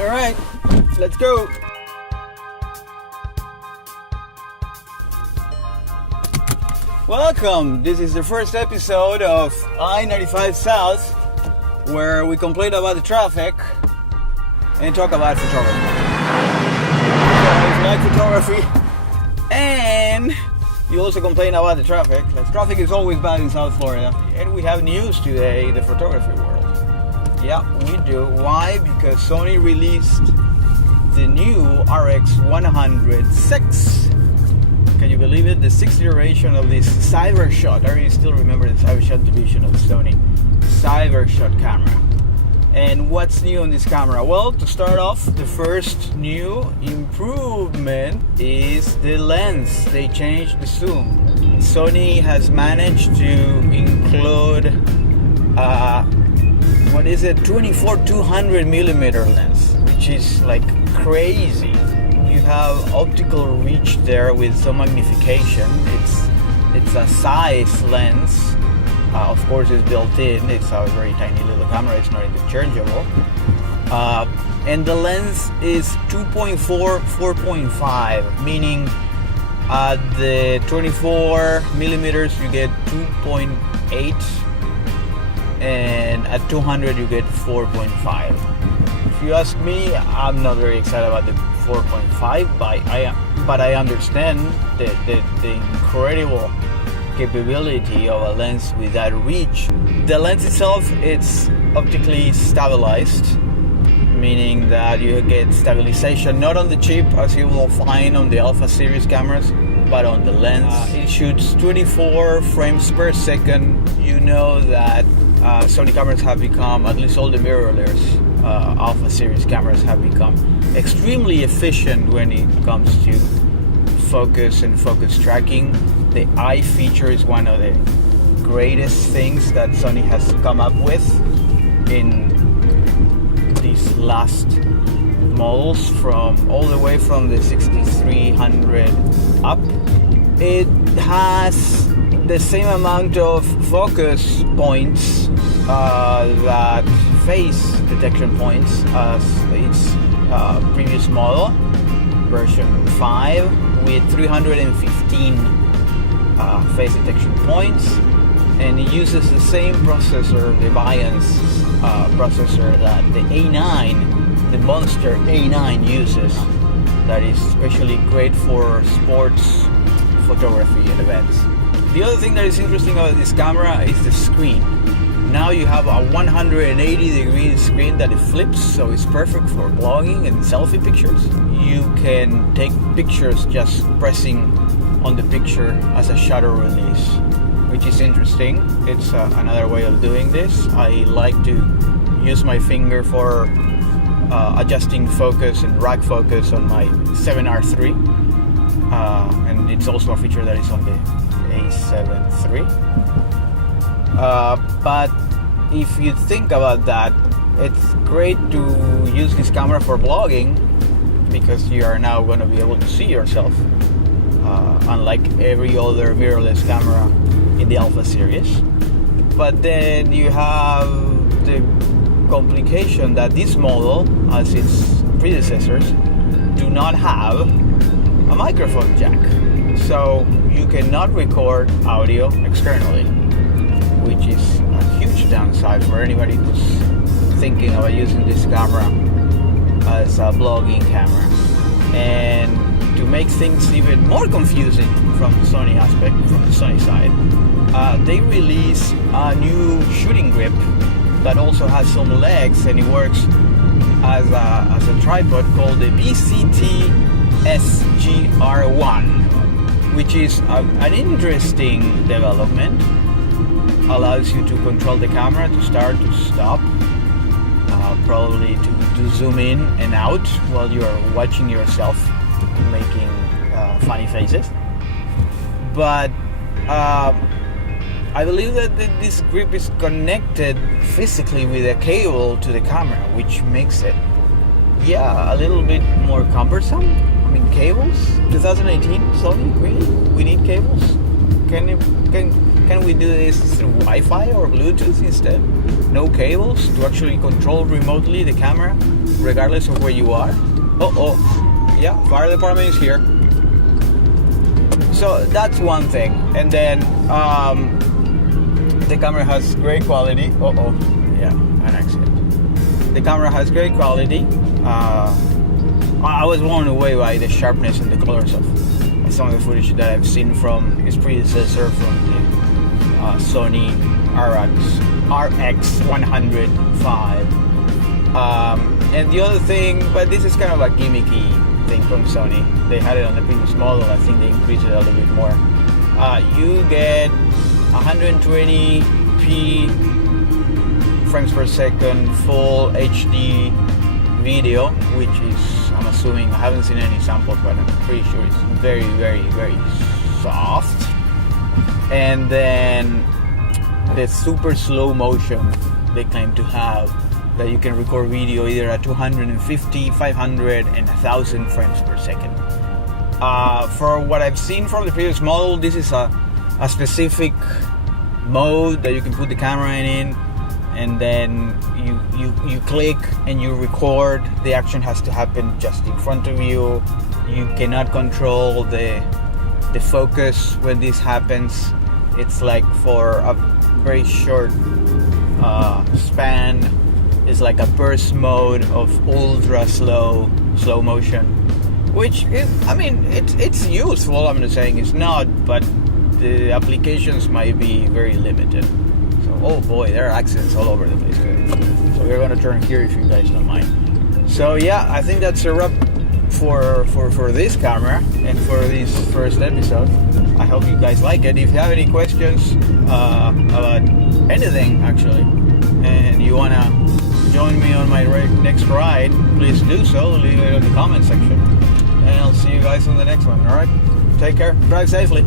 All right, let's go. Welcome. This is the first episode of I95 South, where we complain about the traffic and talk about photography. You like photography, and you also complain about the traffic. The traffic is always bad in South Florida, and we have news today in the photography world. Yeah, we do. Why? Because Sony released the new RX100 VI. Can you believe it? The 6th iteration of this CyberShot. I really still remember the CyberShot division of Sony. CyberShot camera. And what's new on this camera? Well, to start off, the first new improvement is the lens. They changed the zoom. Sony has managed to include 24-200 millimeter lens, which is like crazy. You have optical reach there with some magnification. It's a Zeiss lens. Of course, it's built in. It's a very tiny little camera. It's not interchangeable. And the lens is 2.4, 4.5, meaning at the 24 millimeters you get 2.8, and at 200 you get 4.5. If you ask me, I'm not very excited about the 4.5, but I understand the incredible capability of a lens with that reach. The lens itself, it's optically stabilized, meaning that you get stabilization not on the chip as you will find on the Alpha series cameras, but on the lens. It shoots 24 frames per second. You know that Sony cameras have become, at least all the mirrorless Alpha series cameras have become extremely efficient when it comes to focus and focus tracking. The eye feature is one of the greatest things that Sony has come up with in these last models, from all the way from the 6300 up. It has the same amount of focus points, that face detection points, as its previous model, version 5, with 315 face detection points, and it uses the same processor, the Viance processor that the A9, the Monster A9 uses, that is especially great for sports photography and events. The other thing that is interesting about this camera is the screen. Now you have a 180-degree screen that it flips, so it's perfect for vlogging and selfie pictures. You can take pictures just pressing on the picture as a shutter release, which is interesting. It's another way of doing this. I like to use my finger for adjusting focus and rack focus on my 7R3, and it's also a feature that is on the A7 III. But if you think about that, it's great to use this camera for vlogging, because you are now going to be able to see yourself, unlike every other mirrorless camera in the Alpha series. But then you have the complication that this model, as its predecessors, do not have a microphone jack, so you cannot record audio externally, which is a huge downside for anybody who's thinking about using this camera as a vlogging camera. And to make things even more confusing from the Sony aspect, from the Sony side, they release a new shooting grip that also has some legs, and it works as a tripod, called the BCT SGR1, which is an interesting development. Allows you to control the camera to start, to stop, probably to zoom in and out while you are watching yourself making funny faces. But I believe that this grip is connected physically with a cable to the camera, which makes it, a little bit more cumbersome. I mean, cables? 2018, Sony, really? We need cables? Can can we do this through Wi-Fi or Bluetooth instead? No cables to actually control remotely the camera, regardless of where you are. Yeah, fire department is here. So that's one thing. And then the camera has great quality. Yeah, an accident. The camera has great quality. I was blown away by the sharpness and the colors of some of the footage that I've seen from his predecessor, from the Sony RX100 V. And the other thing, but this is kind of a gimmicky thing from Sony. They had it on the previous model. I think they increased it a little bit more. You get 120p frames per second full HD video, which is, I'm assuming, I haven't seen any samples, but I'm pretty sure it's very, very, very soft. And then the super slow motion they claim to have, that you can record video either at 250, 500, and 1000 frames per second. For what I've seen from the previous model, this is a specific mode that you can put the camera in, and then you click and you record. The action has to happen just in front of you. You cannot control the focus when this happens. It's like for a very short span. It's like a burst mode of ultra slow motion, which is, I mean, it's useful. I'm not saying it's not, but the applications might be very limited. So, oh boy, there are accidents all over the place today. So we're gonna turn here if you guys don't mind. So yeah, I think that's a wrap for this camera and for this first episode. I hope you guys like it. If you have any questions about anything actually, and you wanna join me on my next ride, please do so. Leave it in the comment section, and I'll see you guys on the next one. All right, take care, drive safely.